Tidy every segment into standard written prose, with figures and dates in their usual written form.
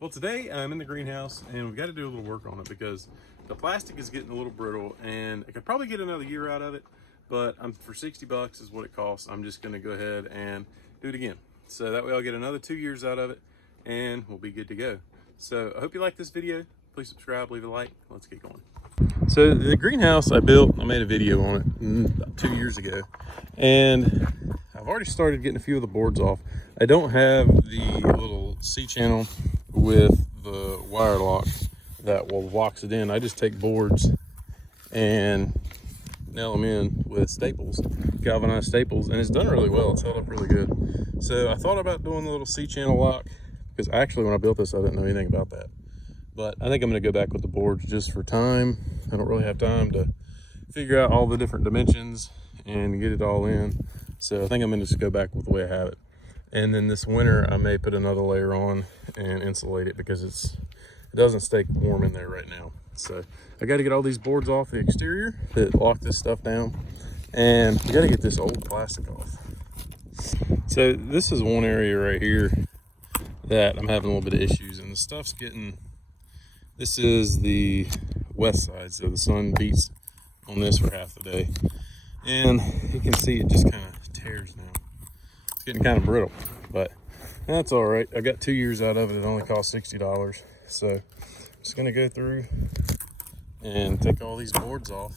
Well, today I'm in the greenhouse and we've got to do a little work on it because the plastic is getting a little brittle and I could probably get another year out of it, but for 60 bucks is what it costs. I'm just going to go ahead and do it again. So that way I'll get another 2 years out of it and we'll be good to go. So I hope you like this video. Please subscribe, leave a like. Let's get going. So the greenhouse I built, I made a video on it about 2 years ago, and I've already started getting a few of the boards off. I don't have the little C-channel with the wire lock that will locks it in. I just take boards and nail them in with staples, galvanized staples, and it's done really well. It's held up really good. So I thought about doing the little C-channel lock because actually when I built this I didn't know anything about that. But I think I'm going to go back with the boards just for time. I don't really have time to figure out all the different dimensions and get it all in. So I think I'm going to just go back with the way I have it. And then this winter I may put another layer on and insulate it because it doesn't stay warm in there right now. So I got to get all these boards off the exterior that lock this stuff down, and we got to get this old plastic off. So this is one area right here that I'm having a little bit of issues, and the stuff's getting, this is the west side, so the sun beats on this for half the day, and you can see it just kind of tears now. It's getting kind of brittle, but that's all right. I got 2 years out of it. It only cost $60. So I'm just gonna go through and take all these boards off.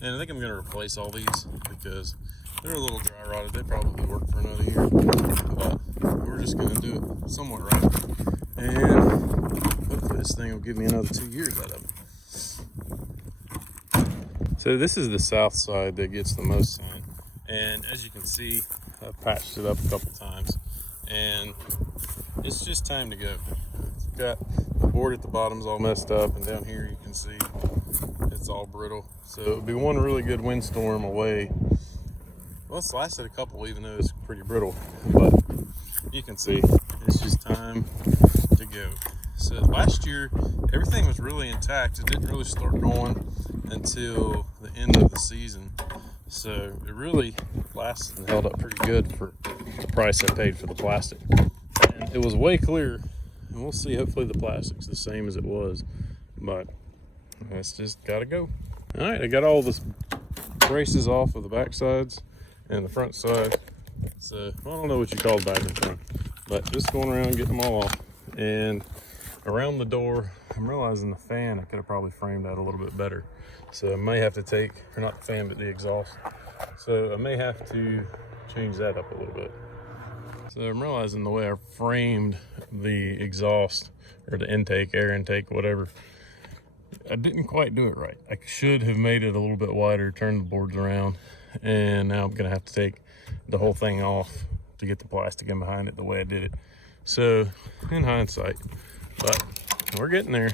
And I think I'm gonna replace all these because they're a little dry rotted. They probably work for another year, but we're just gonna do it somewhat right. And hopefully this thing will give me another 2 years out of it. So this is the south side that gets the most sun. And as you can see, I've patched it up a couple times and it's just time to go. It's got the board at the bottom's all messed up, and down here you can see it's all brittle. So it'll be one really good windstorm away. Well, it's lasted a couple even though it's pretty brittle, but you can see it's just time to go. So last year everything was really intact. It didn't really start going until the end of the season. So it really lasted and held up pretty good for the price I paid for the plastic. And it was way clear, and we'll see, hopefully the plastic's the same as it was, but it's just gotta go. All right, I got all the braces off of the back sides and the front side. So I don't know what you call the back and front, but just going around getting them all off. And around the door, I'm realizing the fan, I could have probably framed that a little bit better. So I may have to take, or not the fan, but the exhaust. So I may have to change that up a little bit. So I'm realizing the way I framed the exhaust, or the intake, air intake, whatever, I didn't quite do it right. I should have made it a little bit wider, turned the boards around, and now I'm gonna have to take the whole thing off to get the plastic in behind it the way I did it. So in hindsight, but we're getting there.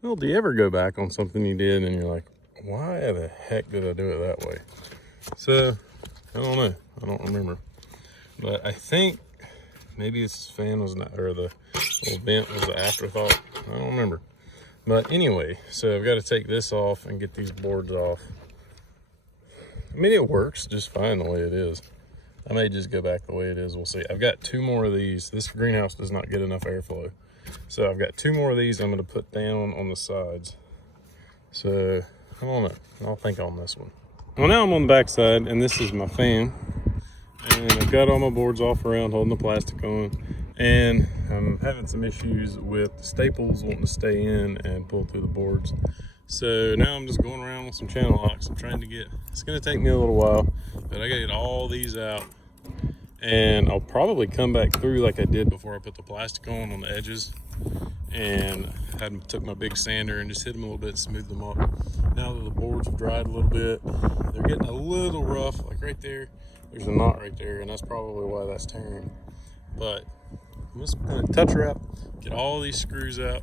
Well, do you ever go back on something you did and you're like, why the heck did I do it that way? So I don't know, I don't remember, but I think maybe this fan was not, or the little vent was the afterthought. I don't remember, but anyway, so I've got to take this off and get these boards off. I mean, it works just fine the way it is. I may just go back the way it is. We'll see. I've got 2 more of these. This greenhouse does not get enough airflow. So I've got 2 more of these I'm going to put down on the sides. So I don't know. I'll think on this one. Well, now I'm on the back side, and this is my fan. And I've got all my boards off around, holding the plastic on. And I'm having some issues with the staples wanting to stay in and pull through the boards. So now I'm just going around with some channel locks. I'm trying to get, it's going to take me a little while, but I got to get all these out. And I'll probably come back through like I did before I put the plastic on the edges. And I took my big sander and just hit them a little bit, smooth them up. Now that the boards have dried a little bit, they're getting a little rough. Like right there, there's a knot right there, and that's probably why that's tearing. But I'm just gonna touch wrap, get all these screws out,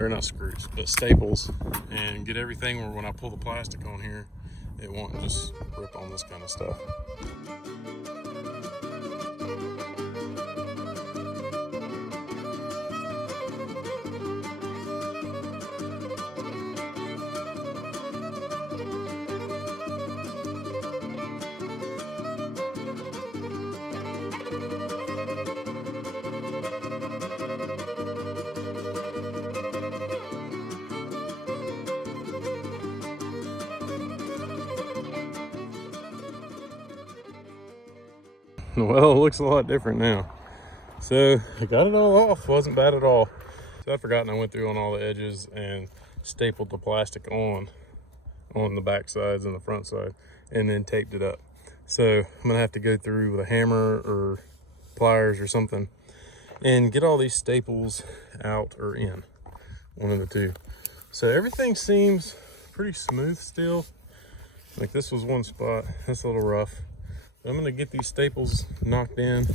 or not screws, but staples, and get everything where when I pull the plastic on here, it won't just rip on this kind of stuff. Well, it looks a lot different now. So I got it all off, wasn't bad at all. So I'd forgotten I went through on all the edges and stapled the plastic on the back sides and the front side, and then taped it up. So I'm gonna have to go through with a hammer or pliers or something and get all these staples out or in, one of the two. So everything seems pretty smooth still. Like this was one spot, that's a little rough. But I'm gonna get these staples knocked in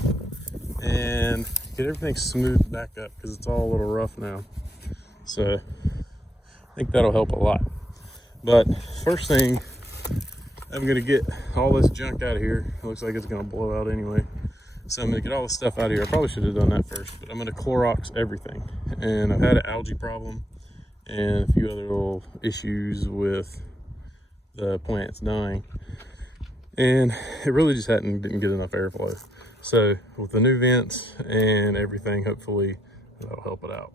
and get everything smoothed back up because it's all a little rough now. So I think that'll help a lot. But first thing, I'm gonna get all this junk out of here. It looks like it's gonna blow out anyway. So I'm gonna get all the stuff out of here. I probably should have done that first, but I'm gonna Clorox everything. And I've had an algae problem and a few other little issues with the plants dying. And it really just didn't get enough airflow. So with the new vents and everything, hopefully that'll help it out.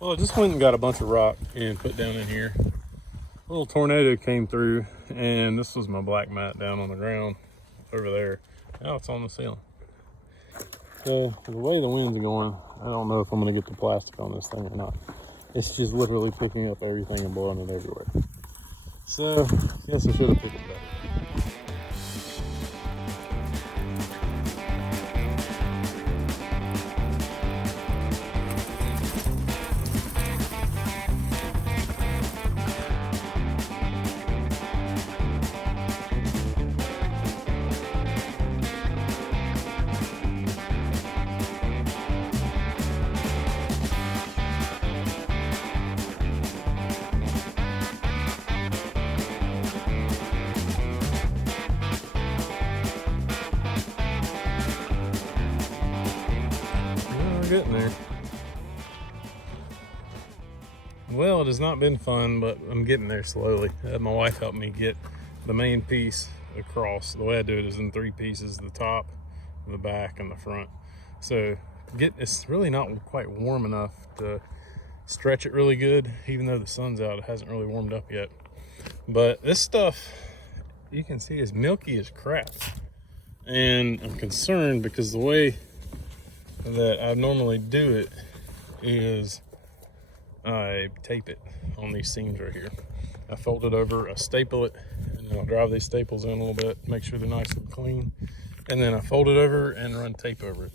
Well, I just went and got a bunch of rock and put down in here. A little tornado came through, and this was my black mat down on the ground over there. Now it's on the ceiling. So the way the wind's going, I don't know if I'm gonna get the plastic on this thing or not. It's just literally picking up everything and blowing it everywhere. So I guess I should have picked it better. Getting there. Well, it has not been fun, but I'm getting there slowly. My wife helped me get the main piece across. The way I do it is in 3 pieces: the top, the back, and the front. So it's really not quite warm enough to stretch it really good. Even though the sun's out, it hasn't really warmed up yet. But this stuff, you can see, is milky as crap. And I'm concerned because the way that I normally do it is I tape it on these seams right here. I fold it over, I staple it, and then I'll drive these staples in a little bit, make sure they're nice and clean, and then I fold it over and run tape over it.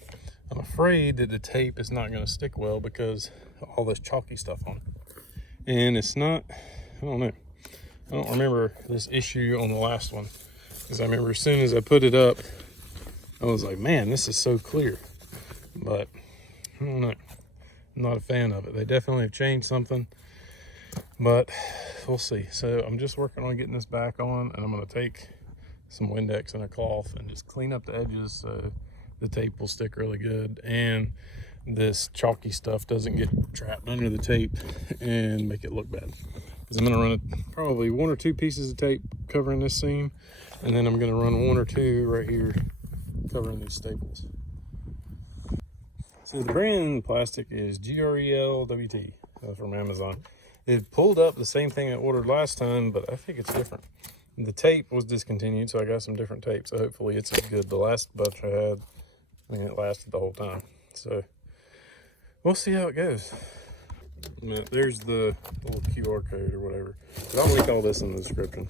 I'm afraid that the tape is not going to stick well because of all this chalky stuff on it. And it's not, I don't know. I don't remember this issue on the last one, because I remember as soon as I put it up, I was like, man, this is so clear. But I don't know, I'm not a fan of it. They definitely have changed something, but we'll see. So I'm just working on getting this back on, and I'm going to take some Windex and a cloth and just clean up the edges so the tape will stick really good and this chalky stuff doesn't get trapped under the tape and make it look bad. Because I'm going to run probably 1 or 2 pieces of tape covering this seam, and then I'm going to run 1 or 2 right here covering these staples. So the brand plastic is GRELWT. That's from Amazon. It pulled up the same thing I ordered last time, but I think it's different. The tape was discontinued, so I got some different tape. So hopefully it's as good. The last bunch I had, I mean, it lasted the whole time. So we'll see how it goes. There's the little QR code or whatever. But I'll link all this in the description.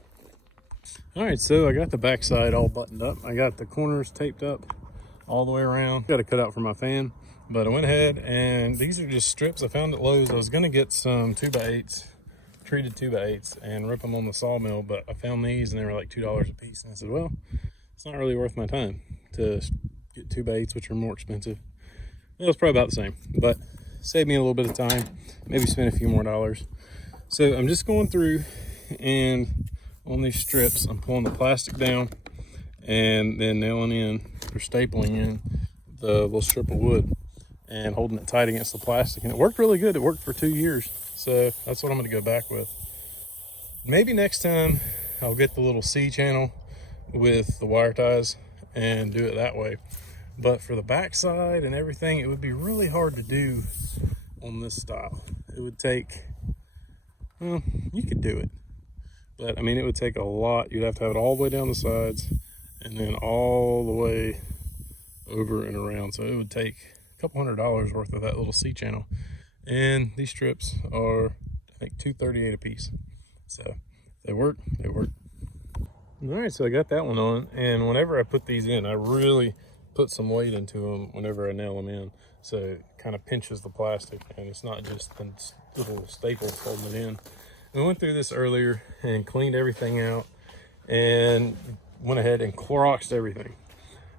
All right, so I got the back side all buttoned up. I got the corners taped up all the way around. Got a cutout for my fan. But I went ahead, and these are just strips I found at Lowe's. I was gonna get some 2x8s, treated 2x8s, and rip them on the sawmill, but I found these and they were like $2 a piece. And I said, well, it's not really worth my time to get 2x8s, which are more expensive. It was probably about the same, but saved me a little bit of time, maybe spend a few more dollars. So I'm just going through, and on these strips, I'm pulling the plastic down and then nailing in or stapling in the little strip of wood and holding it tight against the plastic, and it worked really good. It worked for 2 years, so that's what I'm going to go back with. Maybe next time I'll get the little C channel with the wire ties and do it that way. But for the backside and everything, it would be really hard to do on this style. It would take, well, you could do it, but I mean, it would take a lot. You'd have to have it all the way down the sides and then all the way over and around. So it would take a couple $100 worth of that little C channel. And these strips are, I think, $2.38 a piece. So they work, they work. All right, so I got that one on, and whenever I put these in, I really put some weight into them whenever I nail them in, so it kind of pinches the plastic, and it's not just the little staples holding it in. We went through this earlier and cleaned everything out, and went ahead and Cloroxed everything.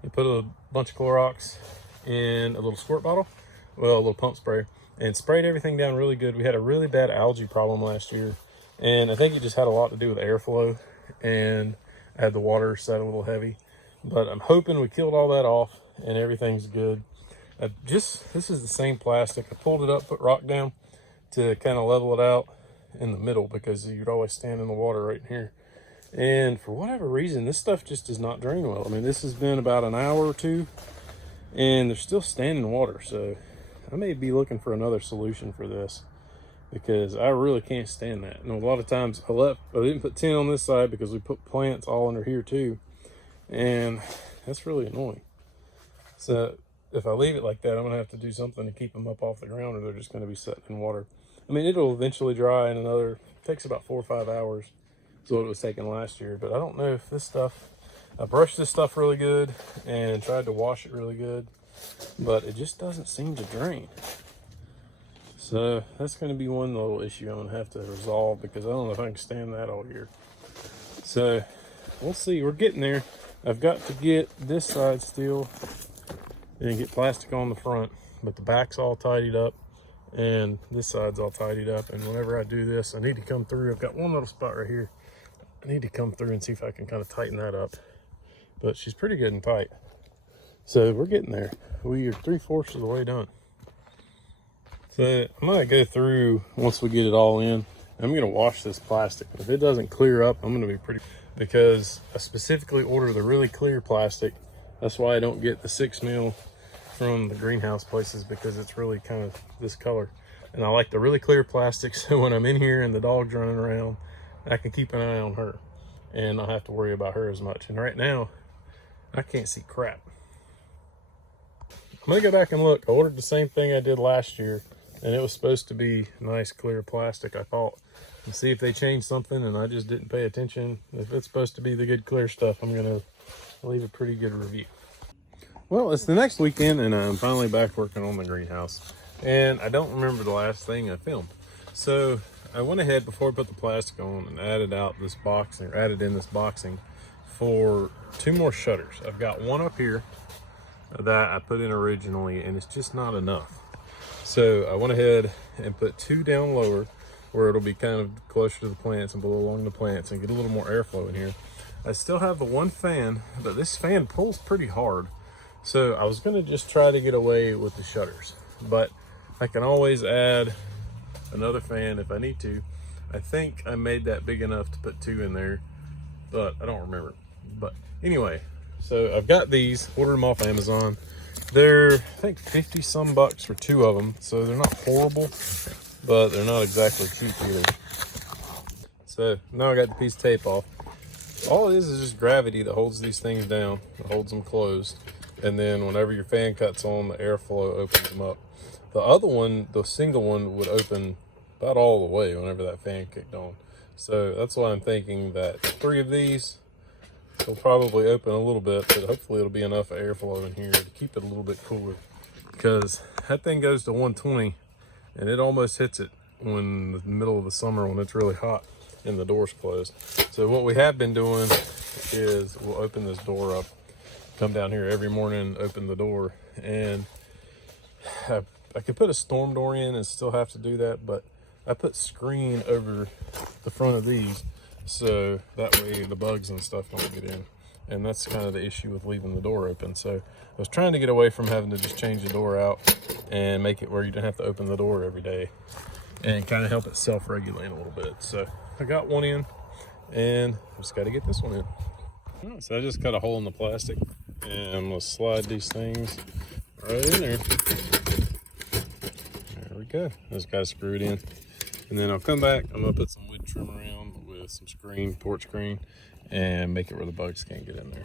I put a bunch of Clorox in a little squirt bottle, well, a little pump spray, and sprayed everything down really good. We had a really bad algae problem last year, and I think it just had a lot to do with airflow, and I had the water set a little heavy. But I'm hoping we killed all that off and everything's good. This is the same plastic. I pulled it up, put rock down to kind of level it out in the middle, because you'd always stand in the water right here. And for whatever reason, this stuff just does not drain well. I mean, this has been about an hour or two and they're still standing water. So I may be looking for another solution for this, because I really can't stand that. And a lot of times I didn't put tin on this side because we put plants all under here too. And that's really annoying. So if I leave it like that, I'm gonna have to do something to keep them up off the ground, or they're just gonna be sitting in water. I mean, it'll eventually dry in takes about 4 or 5 hours. Is what it was taking last year. But I don't know if this stuff, I brushed this stuff really good and tried to wash it really good, but it just doesn't seem to drain. So that's gonna be one little issue I'm gonna have to resolve, because I don't know if I can stand that all year. So we'll see, we're getting there. I've got to get this side still and get plastic on the front, but the back's all tidied up and this side's all tidied up. And whenever I do this, I need to come through. I've got one little spot right here. I need to come through and see if I can kind of tighten that up, but she's pretty good and tight. So we're getting there. We are 3/4 of the way done. So I'm gonna go through, once we get it all in, I'm gonna wash this plastic. If it doesn't clear up, I'm gonna be pretty, because I specifically order the really clear plastic. That's why I don't get the 6 mil from the greenhouse places, because it's really kind of this color. And I like the really clear plastic, so when I'm in here and the dog's running around, I can keep an eye on her and not have to worry about her as much. And right now, I can't see crap. I'm gonna go back and look. I ordered the same thing I did last year, and it was supposed to be nice clear plastic, I thought, and see if they changed something and I just didn't pay attention. If it's supposed to be the good clear stuff, I'm gonna leave a pretty good review. Well, it's the next weekend and I'm finally back working on the greenhouse, and I don't remember the last thing I filmed. So I went ahead before I put the plastic on and added in this boxing for 2 more shutters. I've got one up here that I put in originally, and it's just not enough. So I went ahead and put 2 down lower, where it'll be kind of closer to the plants and blow along the plants and get a little more airflow in here. I still have the one fan, but this fan pulls pretty hard. So I was gonna just try to get away with the shutters, but I can always add another fan if I need to. I think I made that big enough to put 2 in there, but I don't remember. But anyway, so I've got these, ordered them off Amazon. They're, I think, 50 some bucks for 2 of them. So they're not horrible, but they're not exactly cheap either. So now I got the piece of tape off. All it is just gravity that holds these things down. It holds them closed. And then whenever your fan cuts on, the airflow opens them up. The other one, the single one, would open about all the way whenever that fan kicked on. So that's why I'm thinking that 3 of these will probably open a little bit, but hopefully it'll be enough airflow in here to keep it a little bit cooler, because that thing goes to 120 and it almost hits it when the middle of the summer when it's really hot and the door's closed. So what we have been doing is we'll open this door up, come down here every morning, open the door, and I could put a storm door in and still have to do that, but I put screen over the front of these, so that way the bugs and stuff don't get in. and that's kind of the issue with leaving the door open. So I was trying to get away from having to just change the door out and make it where you don't have to open the door every day, and kind of help it self-regulate a little bit. So I got one in, and I just got to get this one in. All right, so I just cut a hole in the plastic, and I'm gonna slide these things right in there. There we go. I just got to screw it in, and then I'll come back. I'm gonna put some wood trim around with some screen, porch screen, and make it where the bugs can't get in there.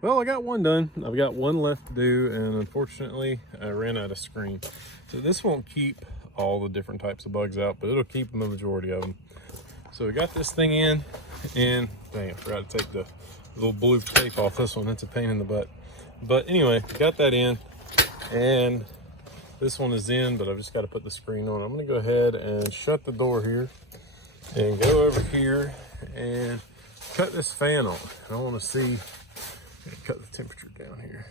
Well, I got one done. I've got one left to do, and unfortunately I ran out of screen. So this won't keep all the different types of bugs out, but it'll keep the majority of them. So we got this thing in, and dang, I forgot to take the little blue tape off this one. That's a pain in the butt. But anyway, got that in, and this one is in, but I've just got to put the screen on. I'm gonna go ahead and shut the door here and go over here and cut this fan on. I want to see, cut the temperature down here.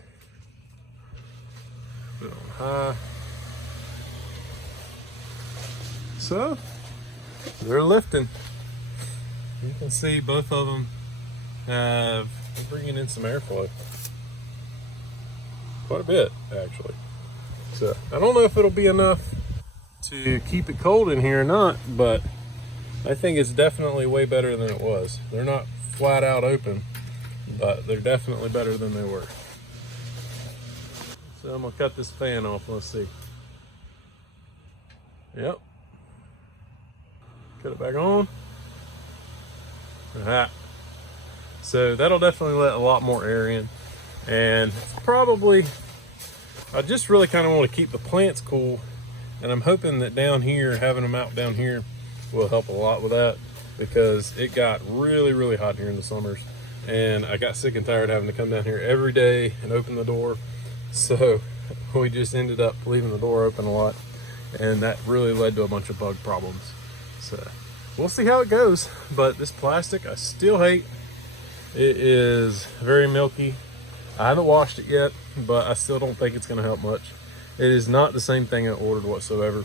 Put it on high. So they're lifting. You can see both of them they're bringing in some airflow. Quite a bit, actually. So I don't know if it'll be enough to keep it cold in here or not, but I think it's definitely way better than it was. They're not flat out open, but they're definitely better than they were. So I'm gonna cut this fan off. Let's see. Yep. Cut it back on. Alright. So that'll definitely let a lot more air in. And probably, I just really kind of want to keep the plants cool. And I'm hoping that down here, having them out down here will help a lot with that, because it got really, really hot here in the summers. And I got sick and tired having to come down here every day and open the door. So we just ended up leaving the door open a lot. And that really led to a bunch of bug problems. So we'll see how it goes. But this plastic, I still hate. It is very milky. I haven't washed it yet, but I still don't think it's gonna help much. It is not the same thing I ordered whatsoever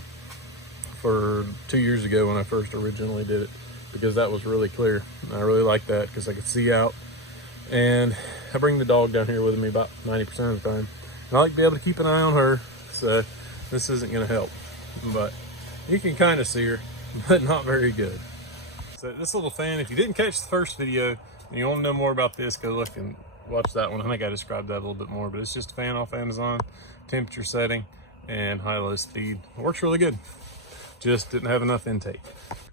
for 2 years ago when I first originally did it, because that was really clear. I really like that because I could see out, and I bring the dog down here with me about 90% of the time. And I like to be able to keep an eye on her, so this isn't gonna help. But you can kind of see her, but not very good. So this little fan, if you didn't catch the first video and you want to know more about this, go look and watch that one. I think I described that a little bit more, but it's just a fan off Amazon, temperature setting and high-low speed. It works really good. Just didn't have enough intake.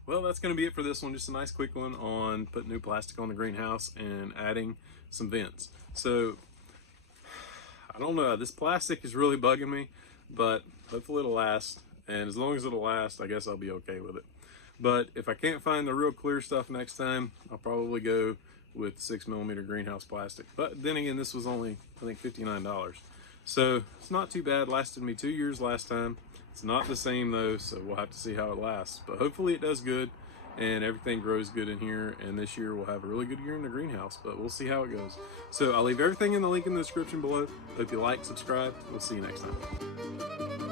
Well, that's going to be it for this one. Just a nice quick one on putting new plastic on the greenhouse and adding some vents. So I don't know, this plastic is really bugging me, but hopefully it'll last. And as long as it'll last, I guess I'll be okay with it. But if I can't find the real clear stuff next time, I'll probably go with 6mm greenhouse plastic. But then again, this was only, I think, $59. So it's not too bad. Lasted me 2 years last time. It's not the same though, so we'll have to see how it lasts. But hopefully it does good and everything grows good in here. And this year we'll have a really good year in the greenhouse, but we'll see how it goes. So I'll leave everything in the link in the description below. Hope you like, subscribe. We'll see you next time.